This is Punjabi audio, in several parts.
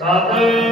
Satã.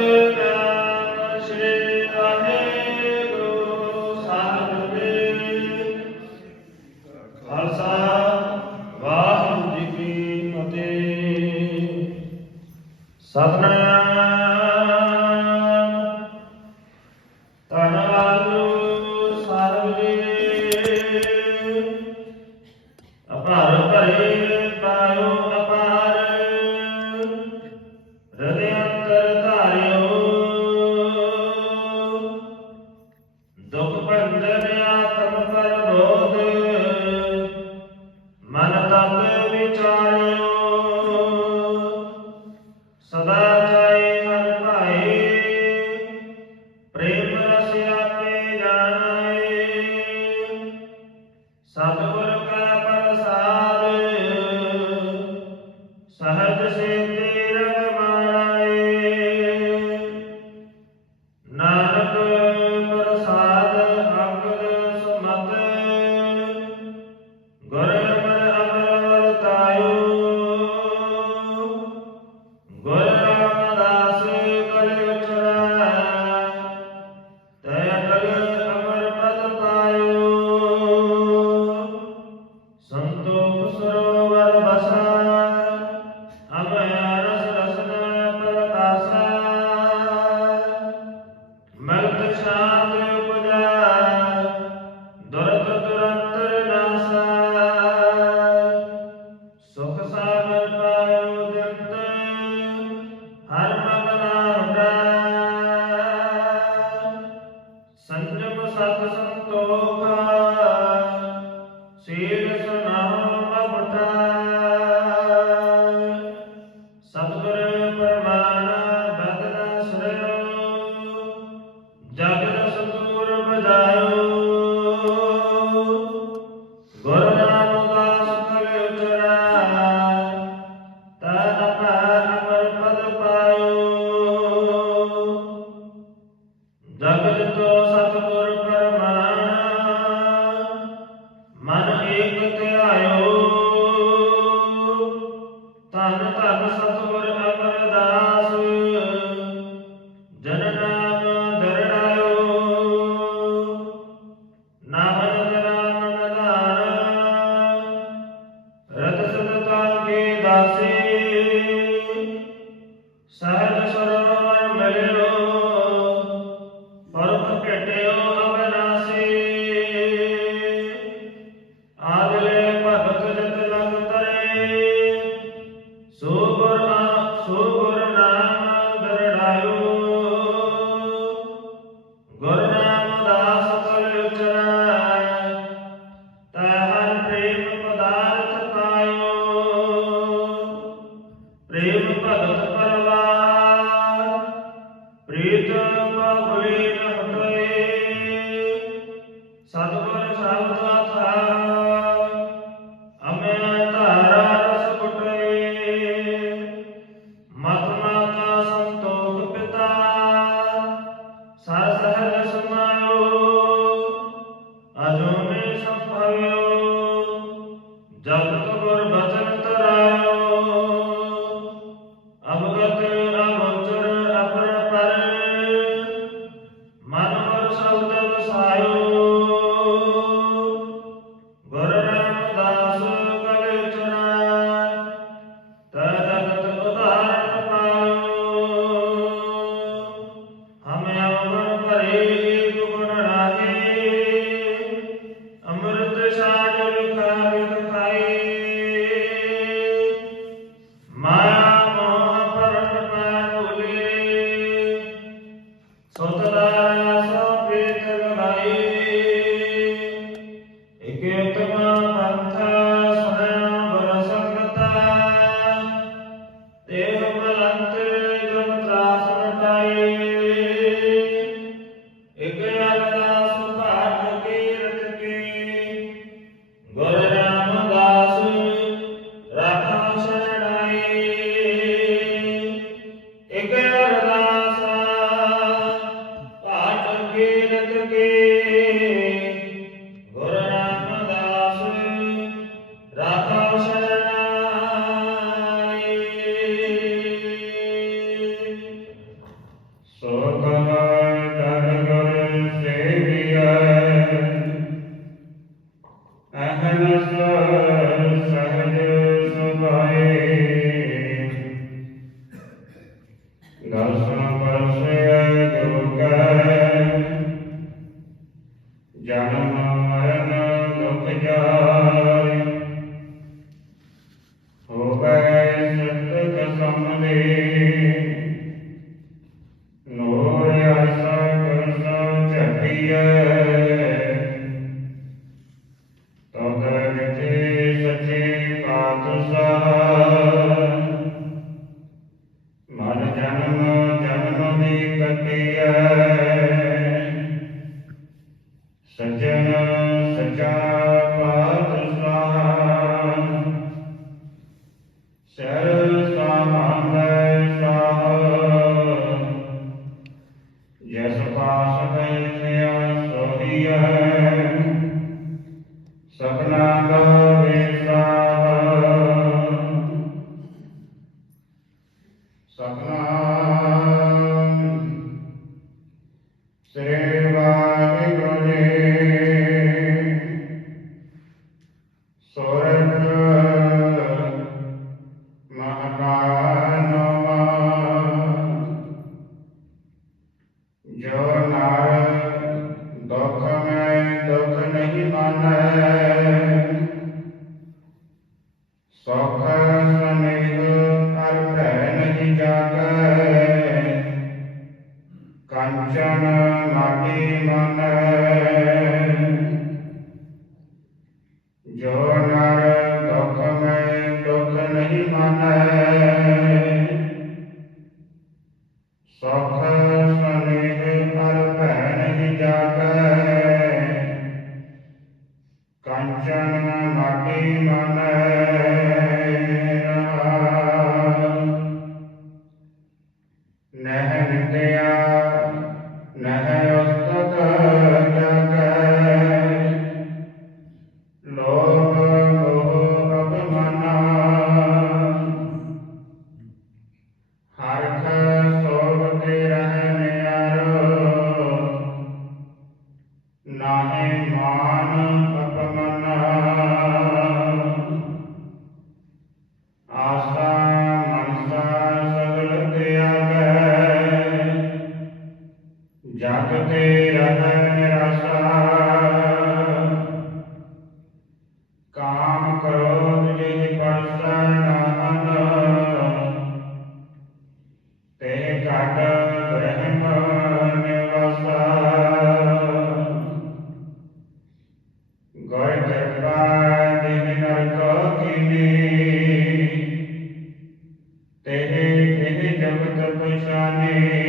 Mana সরোবর বাসায় আমার के ਸਰਬ ਸਮਾਗੈ ਸਾਹ ਜਸ ਪਾਸ ਬੈਠਿਆ ਸੋਹੀਐ ਸਭਨਾ ਕਹਵੇ ਸਾਹ ਸਭਨਾ ਸ੍ਰੀ ਵਾਹਿਗੁਰੂ ਜੀ तेरे तेरे जब तपस्या ने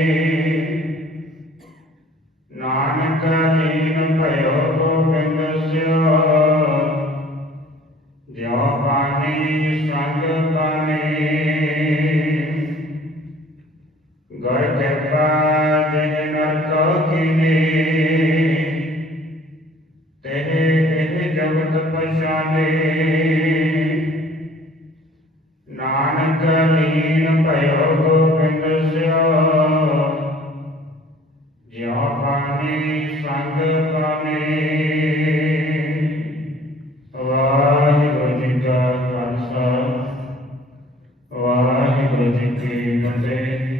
che non c'è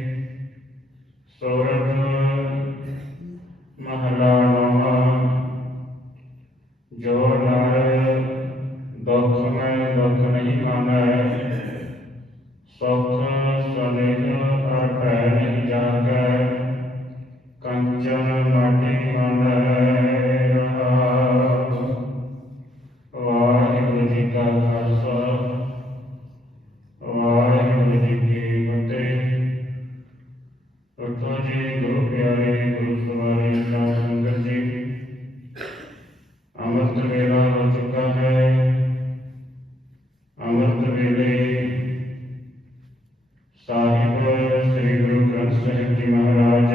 ਜੀ ਮਹਾਰਾਜ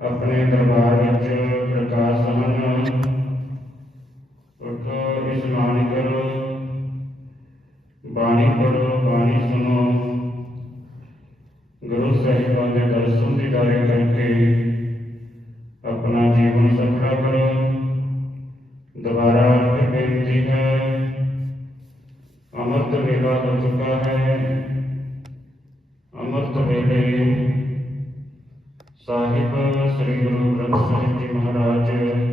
ਆਪਣੇ ਦਰਬਾਰ ਵਿੱਚ ਪ੍ਰਕਾਸ਼ ਹਨ ਉਠੋ ਇਸ਼ਨਾਨ ਕਰੋ। ਬਾਣੀ ਪੜੋ ਬਾਣੀ ਸੁਣੋ। ਗੁਰੂ ਸਾਹਿਬਾਨ ਦੇ ਦਰਸ਼ਨ ਦੀਦਾਰੇ ਕਰਕੇ ਆਪਣਾ ਜੀਵਨ ਸਫਲਾ ਕਰੋ। ਦੁਬਾਰਾ ਬੇਨਤੀ ਹੈ, ਅਮਰਤ ਵੇਲਾ ਹੋ ਚੁੱਕਾ ਹੈ। ਸ੍ਰੀ ਗੁਰੂ ਗ੍ਰੰਥ ਸਾਹਿਬ ਜੀ ਮਹਾਰਾਜ।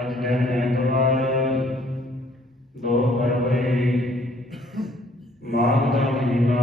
ਅਜ ਦਿਨ ਮੈਂ ਦੁਆਏ ਦੋ ਕਰਵੇ ਮਾਘ ਦਾ ਮਹੀਨਾ।